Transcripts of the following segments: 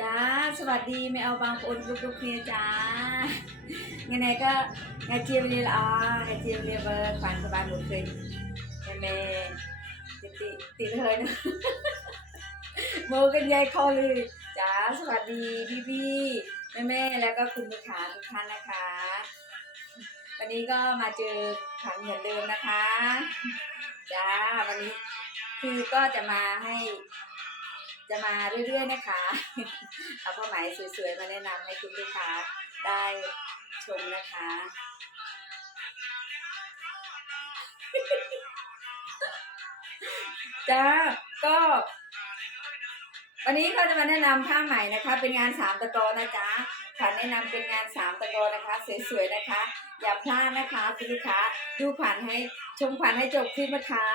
จ้าสวัสดีไม่เอาบางคนลูกลูกเนี่ยจ้าไงไงก็ไงเจียวเรียนอ๋อไงเจียวเรียนเบอร์ฝันสบายหมดเลยแม่แม่ติดติดเลยนะโมกันยายคอเลยจ้าสวัสดีพี่พี่แม่แม่แล้วก็คุณลูกค้าทุกท่านนะคะ วันนี้ก็มาเจอขันเหมือนเดิมนะคะจ้าวันนี้คือก็จะมาให้ จะมาเรื่อยๆนะคะเอาผ้าไหมสวยๆมาแนะนำให้คุณลูกค้าได้ชมนะคะ จ้าก็ วันนี้เขาจะมาแนะนำผ้าไหมนะคะ เป็นงานสามตะกอนะจ๊ะขวัญแนะนำเป็นงานสามตะกอนะคะสวยๆนะคะ อย่าพลาดนะคะคุณลูกค้าดูขวัญให้ชมขวัญให้จบคลิปนะคะ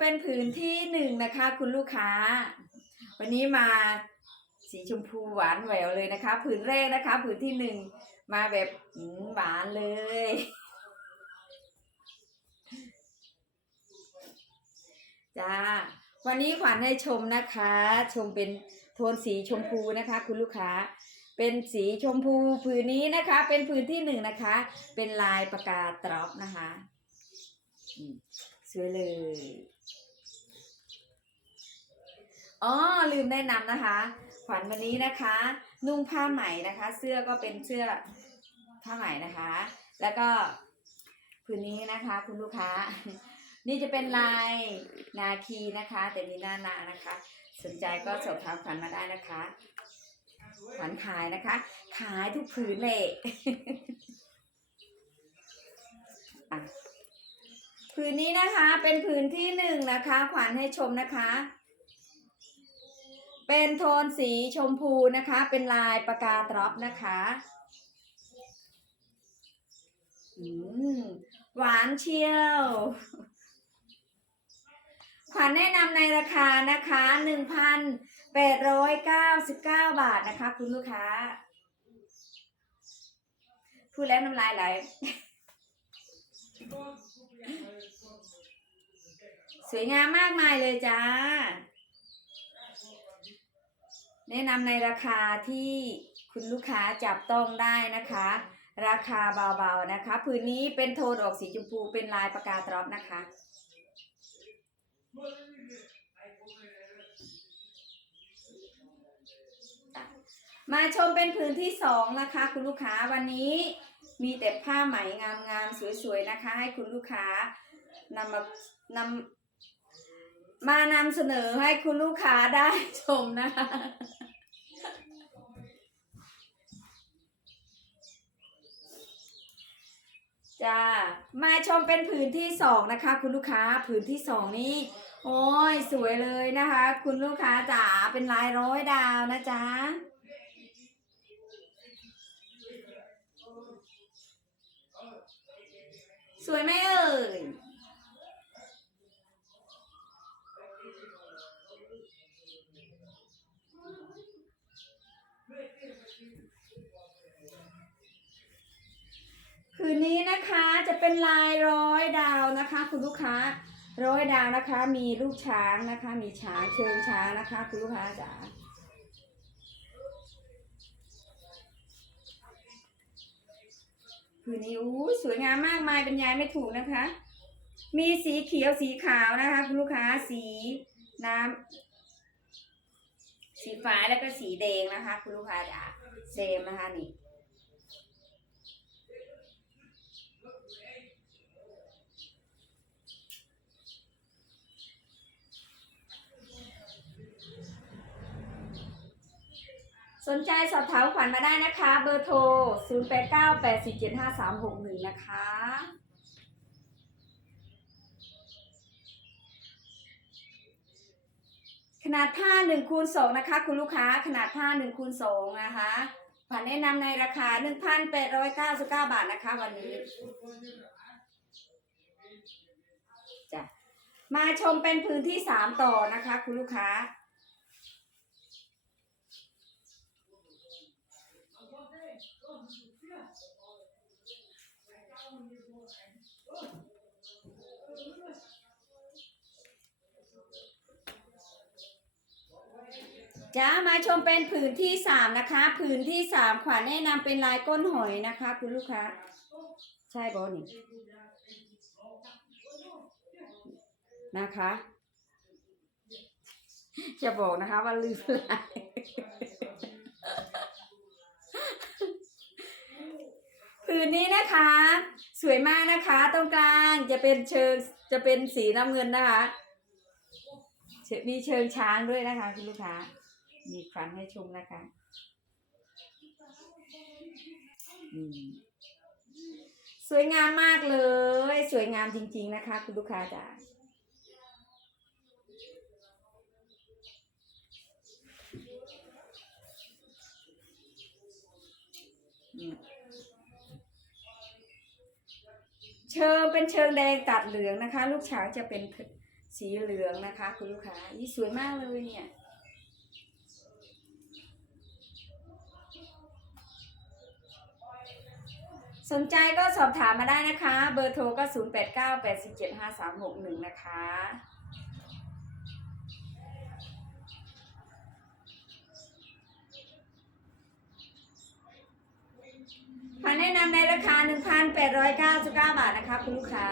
เป็นผืนที่หนึ่งนะคะ คุณลูกค้า วันนี้มาสีชมพูหวานแหววเลยนะคะ ผืนแรกนะคะ ผืนที่หนึ่งมาแบบหวานเลย จ้า วันนี้ขวัญให้ชมนะคะ ชมเป็นโทนสีชมพูนะคะ คุณลูกค้า เป็นสีชมพูผืนนี้นะคะ เป็นผืนที่หนึ่งนะคะ เป็นลายปากกาตรอปนะคะ สวยเลย อ๋อ ลืมแนะนำนะคะ ขวัญวันนี้นะคะ นุ่งผ้าไหมนะคะ เสื้อก็เป็นเสื้อผ้าไหมนะคะ แล้วก็ผืนนี้นะคะ คุณลูกค้า นี่จะเป็นลายนาคีนะคะ แต่มีหน้านานะคะ สนใจก็สอบถามขวัญมาได้นะคะขวัญขายนะคะ ขายทุกผืนเลยอะ ผืนนี้นะคะเป็นผืนที่หนึ่งนะคะ ขวัญให้ชมนะคะ เป็นโทนสีชมพูนะคะ เป็นลายปากกาตรอปนะคะอืมหวานเชียว ขวัญแนะนำในราคานะคะหนึ่งพันแปดร้อยเก้าสิบเก้าบาทนะคะ คุณลูกค้า พูดแล้วน้ำลายไหล สวยงามมากมายเลยจ้า แนะนำในราคาที่คุณลูกค้าจับต้องได้นะคะ ราคาเบาๆนะคะผืนนี้เป็นโทนออกสีชมพูเป็นลายปากกาตรอปนะคะ มาชมเป็นผืนที่สองนะคะ คุณลูกค้าวันนี้ มีแต่ผ้าไหมงามๆสวยๆนะคะ ให้คุณลูกค้านำมานำมานำเสนอให้คุณลูกค้าได้ชมนะคะจ้ามาชมเป็นผืนที่สองนะคะ คุณลูกค้าผืนที่สองนี้ โอ้ยสวยเลยนะคะ คุณลูกค้าจ๋าเป็นลายร้อยดาวนะจ๊ะ สวยไหมเอ่ยคืนนี้นะคะจะเป็นลายร้อยดาวนะคะ คุณลูกค้าร้อยดาวนะคะ มีลูกช้างนะคะ มีช้างเชิงช้างนะคะ คุณลูกค้าจ๋า คืนนี้อู้สวยงามมากมายบรรยายไม่ถูกนะคะ มีสีเขียวสีขาวนะคะคุณลูกค้าสีน้ำสีฟ้าแล้วก็สีแดงนะคะ คุณลูกค้าจ๋าเซมนะคะนี่ สนใจสอบถามขวัญมาได้นะคะ เบอร์โทร 0898475361 นะคะ ขนาดผ้า1คูณ2นะคะ คุณลูกค้าขนาดผ้า1คูณ2นะคะขวัญแนะนำในราคา 1,899 บาทนะคะ วันนี้จ้ะมาชมเป็นพื้นที่ 3 ต่อนะคะ คุณลูกค้า จ้ามาชมเป็นผืนที่สามนะคะ ผืนที่สามขวัญแนะนำเป็นลายก้นหอยนะคะ คุณลูกค้า ใช่บอนี่นะคะ จะบอกนะคะว่าลืมลายผืนนี้นะคะ สวยมากนะคะ ตรงกลางจะเป็นเชิงจะเป็นสีน้ำเงินนะคะมีเชิงช้างด้วยนะคะคุณลูกค้า มีควันให้ชมนะคะอืมสวยงามมากเลย สวยงามจริง ๆ นะคะ คุณลูกค้าจ๋าอืมเชิงเป็นเชิงแดงตัดเหลืองนะคะ ลูกช้างจะเป็นสีเหลืองนะคะ คุณลูกค้านี่สวยมากเลยเนี่ย สนใจก็สอบถามมาได้นะคะ เบอร์โทรก็ 0 8 9 8 7 5 3 6 1 นะคะ ผ่านแนะนำในราคา 1,899 บาทนะคะ คุณลูกค้า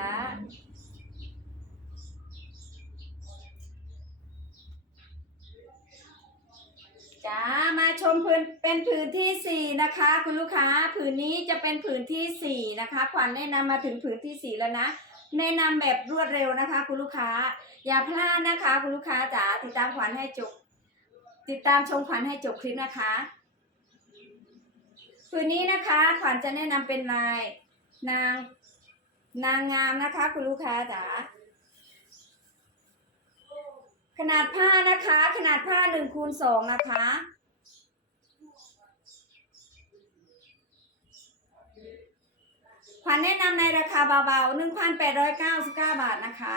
จ้ามาชมผืนเป็นผืนที่สี่นะคะ คุณลูกค้าผืนนี้จะเป็นผืนที่สี่นะคะขวัญแนะนำมาถึงผืนที่สี่แล้วนะแนะนำแบบรวดเร็วนะคะ คุณลูกค้า อย่าพลาดนะคะ คุณลูกค้าจ๋าติดตามขวัญให้จบ ติดตามชมขวัญให้จบคลิปนะคะผืนนี้นะคะขวัญจะแนะนำเป็นลายนางนางงามนะคะ คุณลูกค้าจ๋า ขนาดผ้านะคะ ขนาดผ้าหนึ่งคูณสองนะคะ ขวัญแนะนำในราคาเบาๆ1,899บาทนะคะ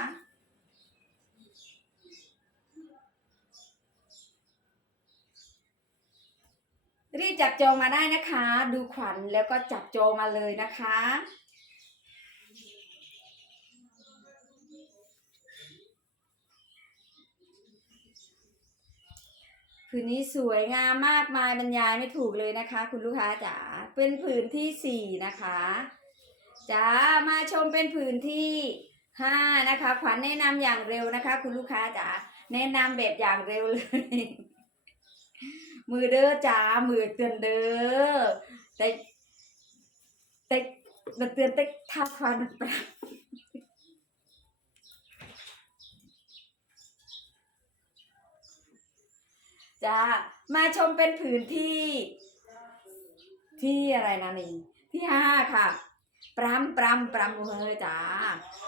รีบจับจองมาได้นะคะ ดูขวัญแล้วก็จับจองมาเลยนะคะ ผืนนี้สวยงามมากมายบรรยายไม่ถูกเลยนะคะ คุณลูกค้าจ๋าเป็นผืนที่สี่นะคะจ้ามาชมเป็นผืนที่ห้านะคะขวัญแนะนำอย่างเร็วนะคะ คุณลูกค้าจ๋าแนะนำแบบอย่างเร็วเลย มือเด้อจ้ามือเตือนเด้อแต่แต่เตือนแต่ท่าควันปรา จ้ามาชมเป็นผืนที่ ที่อะไรนะนี่ที่ห้าค่ะปรำปรำปรำเฮ้ยจ้า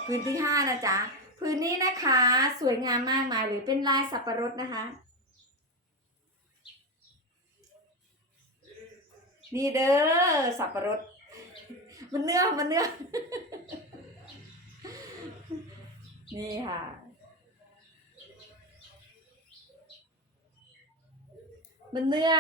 พื้นที่ห้านะจ๊ะพื้นนี้นะคะสวยงามมากมายหรือเป็นลายสับปะรดนะคะ นี่เด้อสับปะรด มันเนื้อมันเนื้อ นี่ค่ะ มันเนื้อ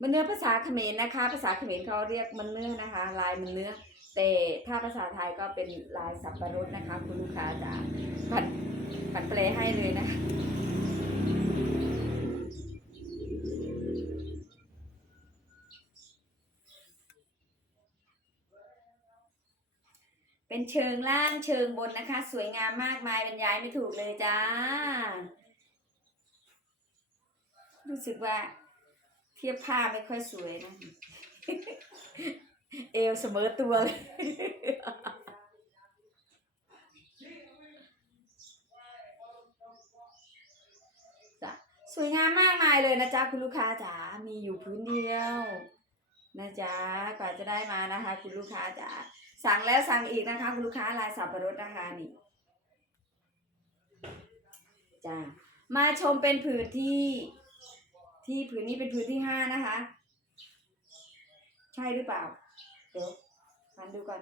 มันเนื้อภาษาเขมรนะคะ ภาษาเขมรเขาเรียกมันเนื้อนะคะ ลายมันเนื้อ แต่ถ้าภาษาไทยก็เป็นลายสับปะรดนะคะ คุณลูกค้าจ๋าผัดผัดแปลให้เลยนะคะเป็นเชิงล่างเชิงบนนะคะ สวยงามมากมายบรรยายไม่ถูกเลยจ้า รู้สึกว่าเทียบผ้าไม่ค่อยสวยนะ เอวเสมอตัวเลยจ้ะสวยงามมากมายเลยนะจ๊ะคุณลูกค้าจ๋า มีอยู่พื้นเดียว นะจ๊ะ กว่าจะได้มานะคะ คุณลูกค้าจ๋า สั่งแล้วสั่งอีกนะคะ คุณลูกค้าลายสับปะรดนะคะนี่จ้ามาชมเป็นผืนที่ ที่ผืนนี้เป็นผืนที่ห้านะคะ ใช่หรือเปล่า เดี๋ยวฟันดูก่อน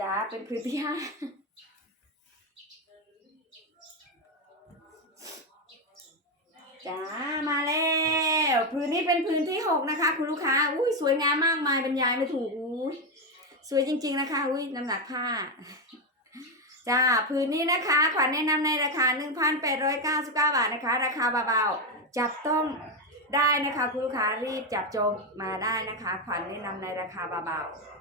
จ้าเป็นผืนที่ห้าจ้ามาแล้วผืนนี้เป็นผืนที่หกนะคะ คุณลูกค้า อุ้ยสวยงามมากมายบรรยายไม่ถูกอุ้ยสวยจริง ๆ นะคะ อุ้ยน้ำหนักผ้า จ้าผืนนี้นะคะขวัญแนะนำในราคา 1,899 บาทนะคะ ราคาเบาๆจับต้องได้นะคะคุณลูกค้ารีบจับจองมาได้นะคะ ขวัญแนะนำในราคาเบาๆ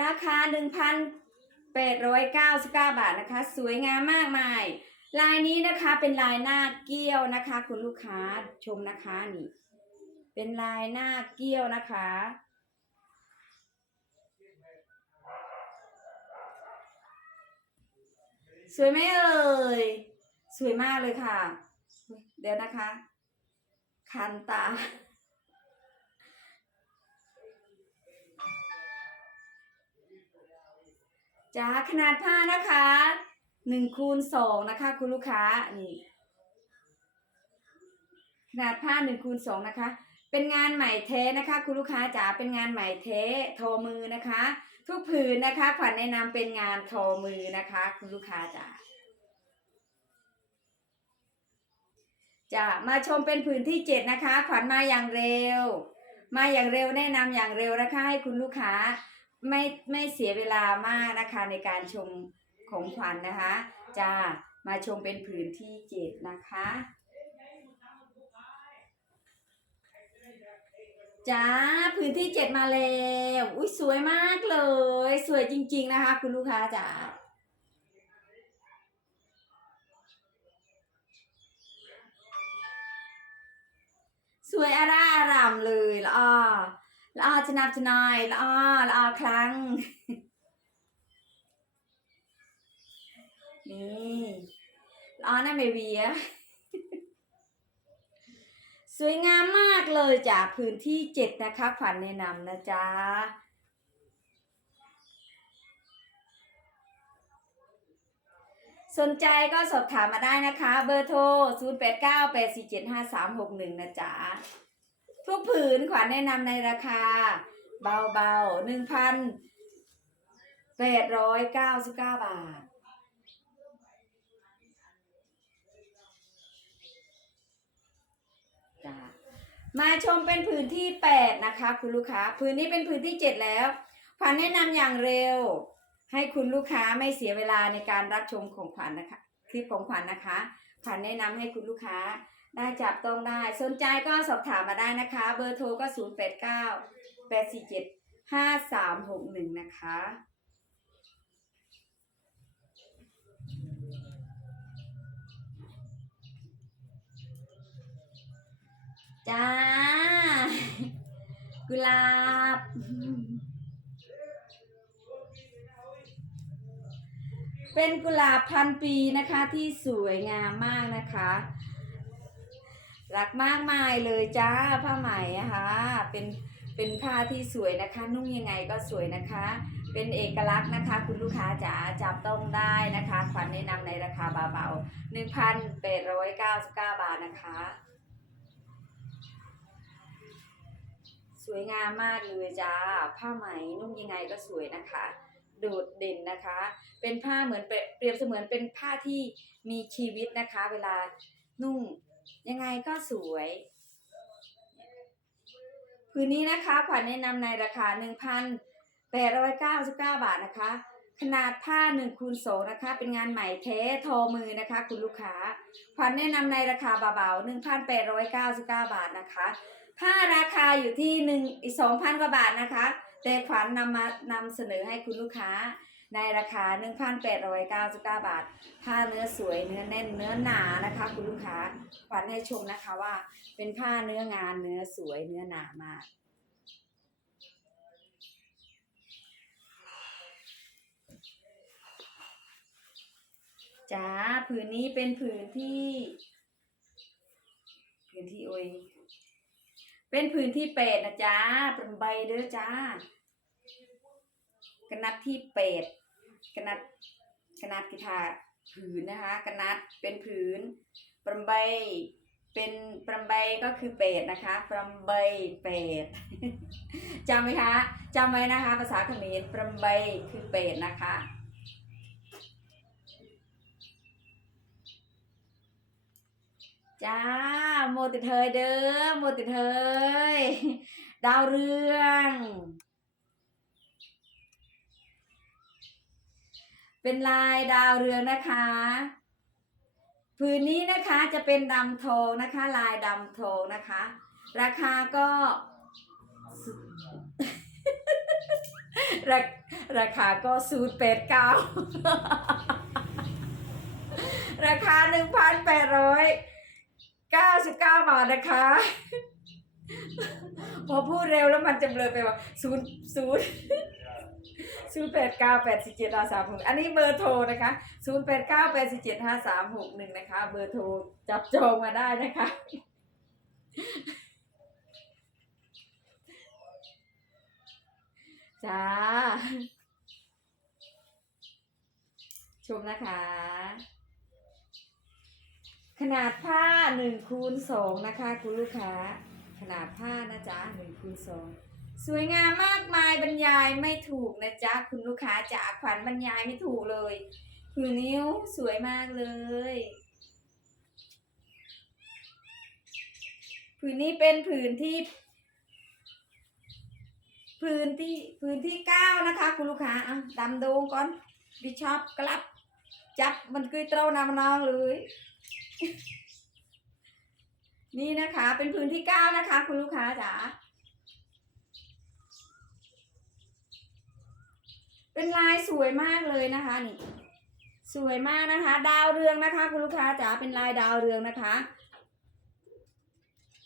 ราคา 1,899 บาทนะคะ สวยงามมากมาย ลายนี้นะคะเป็นลายหน้าเกี้ยวนะคะ คุณลูกค้าชมนะคะนี่ เป็นลายหน้าเกี้ยวนะคะ สวยไหมเอ่ยสวยมากเลยค่ะ เดี๋ยวนะคะ คันตา จ้าขนาดผ้านะคะหนึ่งคูณสองนะคะ คุณลูกค้านี่ขนาดผ้าหนึ่งคูณสองนะคะ เป็นงานใหม่เทนะคะ คุณลูกค้าจ๋าเป็นงานใหม่เทโทอมือนะคะ ทุกผืนนะคะขวัญแนะนำเป็นงานทอมือนะคะ คุณลูกค้าจ๋าจะมาชมเป็นผืนที่เจ็ดนะคะขวัญมาอย่างเร็ว มาอย่างเร็วแนะนำอย่างเร็วนะคะให้คุณลูกค้า ไม่ไม่เสียเวลามากนะคะในการชมของขวัญนนะคะจะมาชมเป็นผืนที่เจ็ดนะคะจ้าผืนที่เจ็ดมาแล้วอุ้ยสวยมากเลย สวยจริง ๆ นะคะ คุณลูกค้าจ๋าสวยอาร่าอารามเลยละอ้อ ละอาจะนับจะนายละอาละอาครั้งนี่ละอาหน้าเบียสวยงามมากเลยจากพื้นที่เจ็ดนะคะขวัญแนะนำนะจ๊ะสนใจก็สอบถามมาได้นะคะ เบอร์โทร 0 8 9 8 4 7 5 3 6 1 นะจ๊ะ ทุกผืนขวัญแนะนำในราคา เบาๆหนึ่งพันแปดร้อยเก้าสิบเก้าบาทจ้ามาชมเป็นผืนที่แปดนะคะคุณลูกค้าผืนนี้เป็นผืนที่เจ็ดแล้วขวัญแนะนำอย่างเร็ว ให้คุณลูกค้าไม่เสียเวลาในการรับชมของขวัญนะคะคลิปของขวัญนะคะขวัญแนะนำให้คุณลูกค้า ได้จับต้องได้ สนใจก็สอบถามมาได้นะคะ เบอร์โทรก็ 0 8 9 8 4 7 5 3 6 1 นะคะ จ้า กุหลาบเป็นกุหลาบพันปีนะคะที่สวยงามมากนะคะ รักมากมายเลยจ้าผ้าไหมนะคะเป็นเป็นผ้าที่สวยนะคะ นุ่งยังไงก็สวยนะคะ เป็นเอกลักษณ์นะคะ คุณลูกค้าจ๋าจับต้องได้นะคะขวัญแนะนำในราคาเบาๆ1,899 บาทนะคะ สวยงามมากเลยจ้าผ้าไหมนุ่งยังไงก็สวยนะคะโดดเด่นนะคะ เป็นผ้าเหมือนเปรียเปรียบเสมือนเป็นผ้าที่มีชีวิตนะคะ เวลานุ่ง ยังไงก็สวยผืนนี้นะคะขวัญแนะนำในราคา 1,899 บาทนะคะ ขนาดผ้า1คูณ2นะคะ เป็นงานไหม่แท้ทอมือนะคะ คุณลูกค้าขวัญแนะนำในราคาเบาๆ 1,899 บาทนะคะ ผ้าราคาอยู่ที่หนึ่งอีกสองพันกว่าบาทนะคะ แต่ขวัญนำมานำเสนอให้คุณลูกค้า ในราคา 1,899 บาท ผ้าเนื้อสวยเนื้อแน่นเนื้อหนานะคะ คุณลูกค้าขวัญให้ชมนะคะว่า เป็นผ้าเนื้องานเนื้อสวยเนื้อหนามากจ้าผืนนี้เป็นผืนที่ ผืนที่โอยเป็นผืนที่เป็ดนะจ้าเป็นใบเด้อจ้า กระนัดที่เป็ด กระนัดกระนัดกีทาผืนนะคะกระนัดเป็นผืนป็นใบเป็นปรำใบก็คือเป็ดนะคะปรำใบเป็ดจำไหมคะจำไว้นะคะ ภาษาเขมรปรำใบคือเป็ดนะคะจ้าโมติเธยเด้อโมติเธยดาวเรือง เป็นลายดาวเรืองนะคะผืนนี้นะคะจะเป็นดำทองนะคะ ลายดำทองนะคะ ราคาก็ ราราคาก็ศูนย์แปดเก้าราคาหนึ่งพันแปดร้อยเก้าสิบเก้าบาทนะคะพอพูดเร็วแล้วมันจะเลอไปว่าศูนย์ศูนย์ ศูนย์แปดเก้าแปดสิบเจ็ดห้าสามหกอันนี้เบอร์โทรนะคะศูนย์แปดเก้าแปดสิบเจ็ดห้าสามหกหนึ่งนะคะ เบอร์โทรจับจองมาได้นะคะจ้า ชมนะคะ ขนาดผ้าหนึ่งคูณสองนะคะ คุณลูกค้า ขนาดผ้านะจ๊ะหนึ่งคูณสอง สวยงามมากมายบรรยายไม่ถูกนะจ๊ะ คุณลูกค้าจ๋าขวัญบรรยายไม่ถูกเลยผืนนิ้วสวยมากเลยผืนนี้เป็นผืนที่พื้นที่พื้นที่เก้านะคะ คุณลูกค้าอะดำโดงก่อนบิชอปกลับ จับมันคือเต้านำนองเลย นี่นะคะ เป็นพื้นที่เก้านะคะ คุณลูกค้าจ๋า เป็นลายสวยมากเลยนะคะนี่ สวยมากนะคะ ดาวเรืองนะคะ คุณลูกค้าจ๋าเป็นลายดาวเรืองนะคะ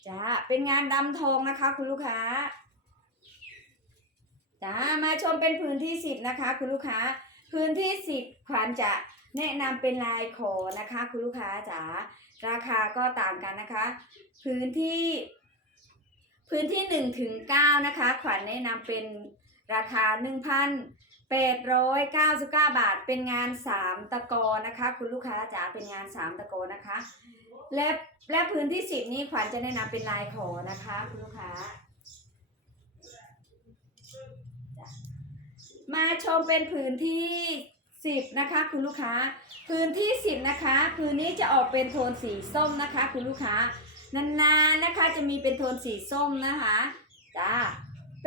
จ้าเป็นงานดำทองนะคะ คุณลูกค้าจ้ามาชมเป็นพื้นที่สิบนะคะ คุณลูกค้า พื้นที่สิบขวัญจะแนะนำเป็นลายขอนะคะ คุณลูกค้าจ๋าราคาก็ต่างกันนะคะ พื้นที่ พื้นที่หนึ่งถึงเก้านะคะ ขวัญแนะนำเป็นราคาหนึ่งพัน แปดร้อยเก้าสิบเก้าบาทเป็นงานสามตะกอนะคะ คุณลูกค้าจ๋าเป็นงานสามตะกอนะคะ และและพื้นที่สิบนี้ขวัญจะแนะนำเป็นลายขอนะคะ คุณลูกค้า มาชมเป็นพื้นที่สิบนะคะ คุณลูกค้า พื้นที่สิบนะคะพื้นนี้จะออกเป็นโทนสีส้มนะคะ คุณลูกค้านานๆนะคะ จะมีเป็นโทนสีส้มนะคะจ้า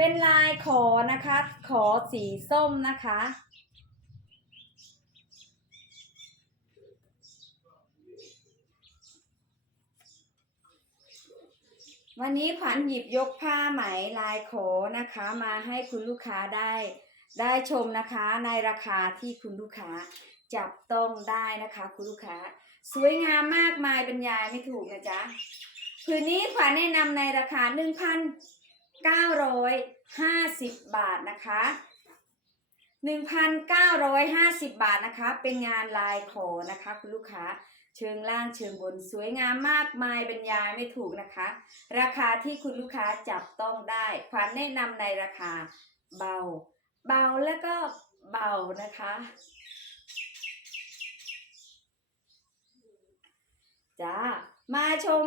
เป็นลายขอนะคะ ขอสีส้มนะคะ วันนี้ขวัญหยิบยกผ้าไหมลายขอนะคะ มาให้คุณลูกค้าได้ได้ชมนะคะในราคาที่คุณลูกค้าจับต้องได้นะคะ คุณลูกค้า สวยงามมากมายบรรยายไม่ถูกนะจ๊ะผืนนี้ขวัญแนะนำในราคา 950 บาทนะคะ 1,950 บาทนะคะ เป็นงานลายขอนะคะคุณลูกค้าเชิงล่างเชิงบนสวยงามมากมายบรรยายไม่ถูกนะคะ ราคาที่คุณลูกค้าจับต้องได้ขวัญแนะนำในราคาเบา เบาแล้วก็เบานะคะ จ้า มาชม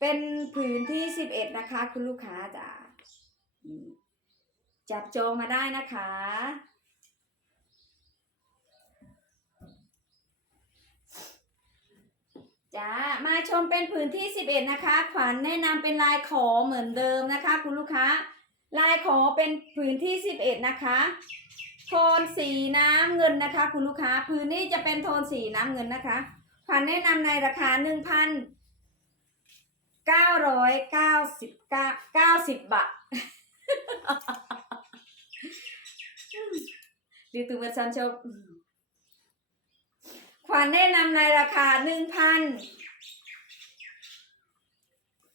เป็นผืนที่สิบเอ็ดนะคะ คุณลูกค้าจ้า จับจองมาได้นะคะ จ้า มาชมเป็นผืนที่สิบเอ็ดนะคะ ขวัญแนะนำเป็นลายขอเหมือนเดิมนะคะ คุณลูกค้า ลายขอเป็นผืนที่สิบเอ็ดนะคะโทนสีน้ำเงินนะคะ คุณลูกค้าผืนนี้จะเป็นโทนสีน้ำเงินนะคะขวัญแนะนำในราคาหนึ่งพันเก้าร้อยเก้าสิบเก้าเก้าสิบบาท ดีตูเมอร์ซันชอบขวัญแนะนำในราคาหนึ่งพัน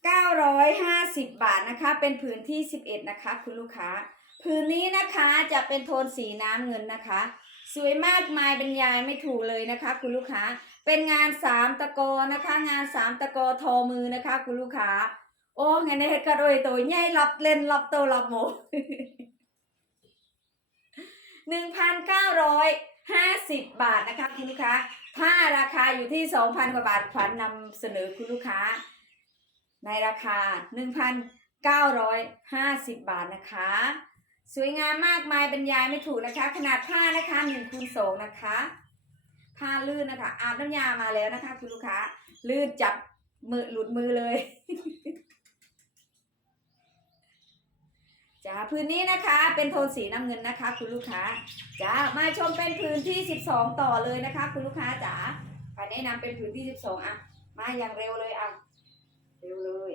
เก้าร้อยห้าสิบบาทนะคะ เป็นผืนที่สิบเอ็ดนะคะ คุณลูกค้า ผืนนี้นะคะจะเป็นโทนสีน้ำเงินนะคะ สวยมากมายบรรยายไม่ถูกเลยนะคะ คุณลูกค้า เป็นงานสามตะกอนะคะ งานสามตะกอทอมือนะคะ คุณลูกค้า โอ้งานนี้กระโดยตัวใหญ่รับเล่นรับโตรับโมหนึ่งพันเก้าร้อยห้าสิบบาทนะคะคุณลูกค้าถ้าราคาอยู่ที่สองพันกว่าบาทขวัญนำเสนอคุณลูกค้า ในราคา1,950บบาทนะคะ สวยงามมากมายบรรยายไม่ถูกนะคะ ขนาดผ้านะคะ1คูณ2นะคะผ้าลื่นนะคะอาบน้ำยามาแล้วนะคะ คุณลูกค้า ลื่นจับมือหลุดมือเลย จ้าพื้นนี้นะคะเป็นโทนสีน้ำเงินนะคะ คุณลูกค้าจ้ามาชมเป็นพื้นที่ 12 ต่อเลยนะคะ คุณลูกค้าจ๋าขอแนะนำเป็นพื้นที่ 12อะมาอย่างเร็วเลยอะเร็วเลย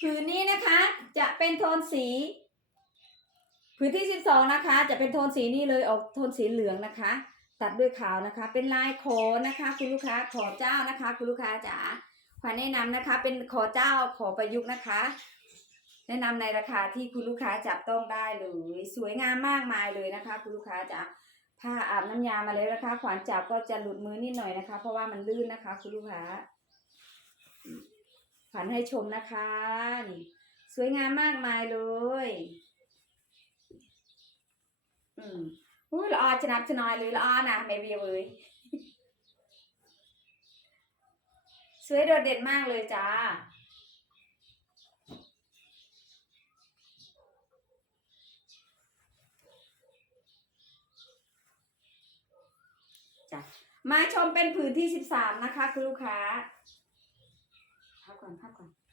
พื้นนี้นะคะจะเป็นโทนสีพื้นที่ 12 นะคะ จะเป็นโทนสีนี้เลยออกโทนสีเหลืองนะคะ ตัดด้วยขาวนะคะ เป็นลายขอนะคะ คุณลูกค้าขอเจ้านะคะ คุณลูกค้าจ๋า ขอแนะนำนะคะ เป็นขอเจ้าขอประยุกต์นะคะ แนะนำในราคาที่คุณลูกค้าจับต้องได้เลยสวยงามมากมายเลยนะคะ คุณลูกค้าจ๋าผ้าอาบน้ำยามาแล้วนะคะ ขวานจับก็จะหลุดมือนิดหน่อยนะคะ เพราะว่ามันลื่นนะคะ คุณลูกค้าขวัญให้ชมนะคะนี่สวยงามมากมายเลย อืมอุ้ยละออจะนับจะน้อยเลยละออนะไม่เบียเลย สวยโดดเด่นมากเลยจ้า จ้ะ มาชมเป็นผืนที่สิบสามนะคะ คุณลูกค้าพักก่อนพักก่อน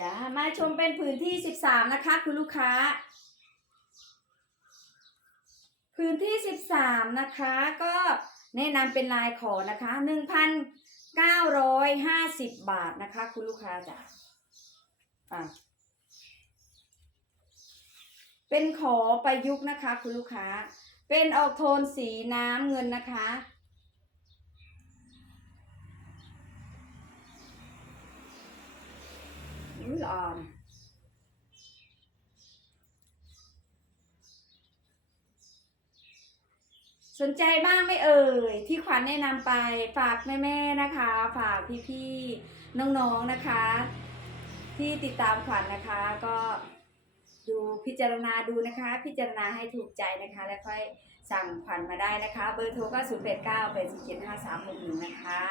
จ้ามาชมเป็นผืนที่สิบสามนะคะ คุณลูกค้า ผืนที่สิบสามนะคะ ก็แนะนำเป็นลายขอนะคะหนึ่งพันเก้าร้อยห้าสิบบาทนะคะ คุณลูกค้าจ้ะอะเป็นขอประยุกต์นะคะ คุณลูกค้า เป็นออกโทนสีน้ำเงินนะคะ อุ้ยลออนสนใจบ้างไหม่เอ่ย ที่ขวัญแนะนำไปฝากแม่ๆนะคะ ฝากพี่ๆน้องๆนะคะ ที่ติดตามขวัญนะคะ ก็ดูพิจารณาดูนะคะ พิจารณาให้ถูกใจนะคะ แล้วค่อยสั่งขวัญมาได้นะคะ เบอร์โทรก็ 0 8 9 8 7 5 3 6 1นะคะ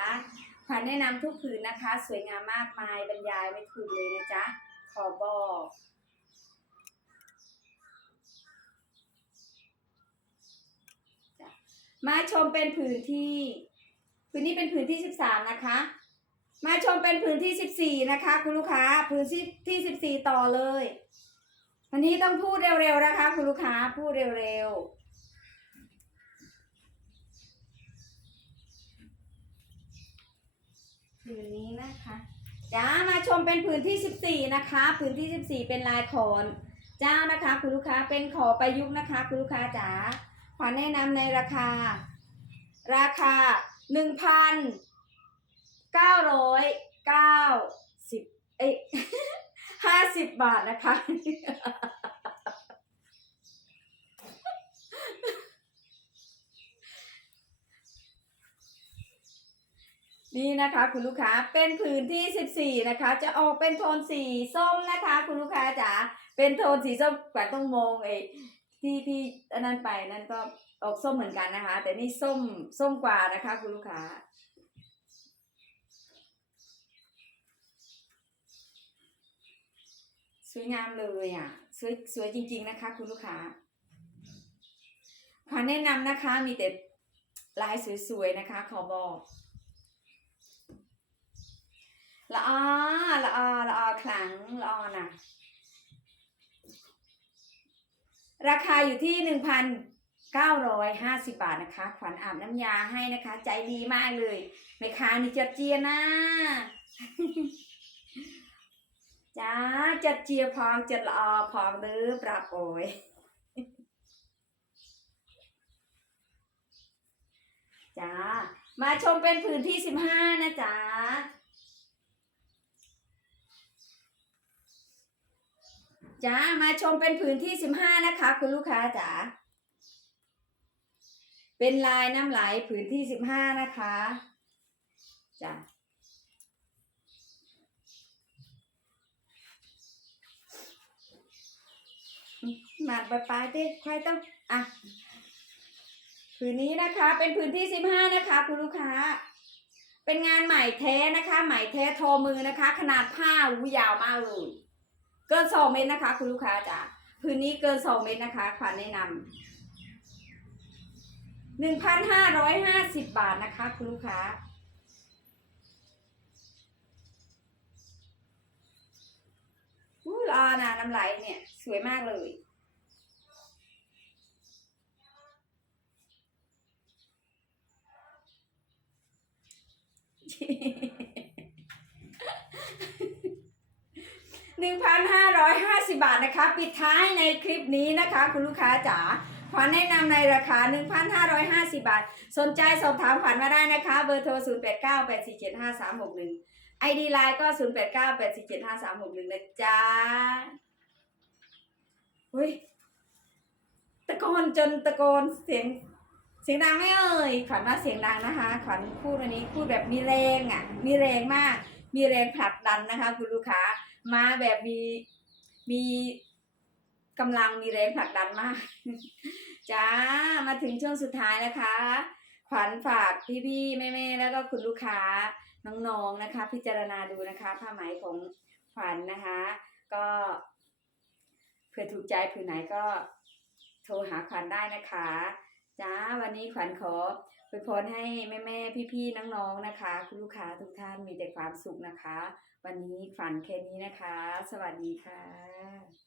ขวัญแนะนำทุกผืนนะคะ สวยงามมากมายบรรยายไม่ถูกเลยนะจ๊ะ ขอบอกจ้ะมาชมเป็นผืนที่ผืนนี้เป็นผืนที่สิบสามนะคะ มาชมเป็นผืนที่สิบสี่นะคะ คุณลูกค้าผืนที่ที่สิบสี่ต่อเลย วันนี้ต้องพูดเร็วๆนะคะ คุณลูกค้าพูดเร็วๆ ผืนนี้นะคะจ้ามาชมเป็นผืนที่สิบสี่นะคะ ผืนที่สิบสี่เป็นลายขอนเจ้านะคะ คุณลูกค้าเป็นขอประยุกต์นะคะ คุณลูกค้าจ๋าขอแนะนำในราคา ราคาหนึ่งพันเก้าร้อยเก้าสิบเอ้ยห้าสิบบาทนะคะ นี่นะคะคุณลูกค้าเป็นผืนที่สิบสี่นะคะ จะออกเป็นโทนสีส้มนะคะ คุณลูกค้าจ๋าเป็นโทนสีส้มแปลต้องมองไอ้ที่ที่อันนั้นไปนั่นก็ออกส้มเหมือนกันนะคะ แต่นี่ส้มส้มกว่านะคะ คุณลูกค้าสวยงามเลยอะสวยสวยจริง ๆนะคะ คุณลูกค้าขอแนะนำนะคะมีแต่ลายสวยๆนะคะ ขอบอก ละออละออละออครั้งละออนะราคาอยู่ที่หนึ่งพันเก้าร้อยห้าสิบาทนะคะ ขวัญอาบน้ำยาให้นะคะ ใจดีมากเลยแม่ค้านี่จัดเจียนะจ้าจัดเจียพองจัดละออพองเด้อปรับโอยจ้ามาชมเป็นผืนที่สิบห้านะจ๊ะ จ้ามาชมเป็นผืนที่สิบห้านะคะ คุณลูกค้าจ๋าเป็นลายน้ำไหลผืนที่สิบห้านะคะจ้าหมาดปลายดิใครต้องอะผืนนี้นะคะเป็นผืนที่สิบห้านะคะ คุณลูกค้า เป็นงานใหม่แท้นะคะ ใหม่แท้โทมือนะคะ ขนาดผ้าหูยาวมากเลย เกินสองเมตรนะคะ คุณลูกค้าจ้ะพื้นนี้เกินสองเมตรนะคะขวัญแนะนำหนึ่งพันห้าร้อยห้าสิบบาทนะคะ คุณลูกค้าอู้ลานะน้ำไหลเนี่ย สวยมากเลยเ1,550 บาทนะคะ ปิดท้ายในคลิปนี้นะคะ คุณลูกค้าจ๋าขวัญแนะนำในราคา 1,550 บาท สนใจสอบถามขวัญมาได้นะคะ เบอร์โทร 0898475361 ID Line ก็ 0898475361 นะจ๊ะอุ้ยตะโกนจนตะโกนเสียงเสียงดังไม่เอ่ยขวัญมาเสียงดังนะคะ ขวัญพูดวันนี้พูดแบบมีแรงอะ มีแรงมาก มีแรงผลักดันนะคะ คุณลูกค้า มาแบบมีมีกำลังมีแรงผลักดันมาก จ้ามาถึงช่วงสุดท้ายนะคะ ขวัญฝากพี่ๆแม่ๆแล้วก็คุณลูกค้าน้องๆนะคะ พิจารณาดูนะคะผ้าไหมของขวัญนะคะ ก็เผื่อถูกใจผืนไหนก็โทรหาขวัญได้นะคะ จ้าวันนี้ขวัญขอ ไปพรให้แม่ๆพี่ๆน้องๆนะคะ คุณลูกค้าทุกท่านมีแต่ความสุขนะคะ วันนี้ฝันแค่นี้นะคะ สวัสดีค่ะ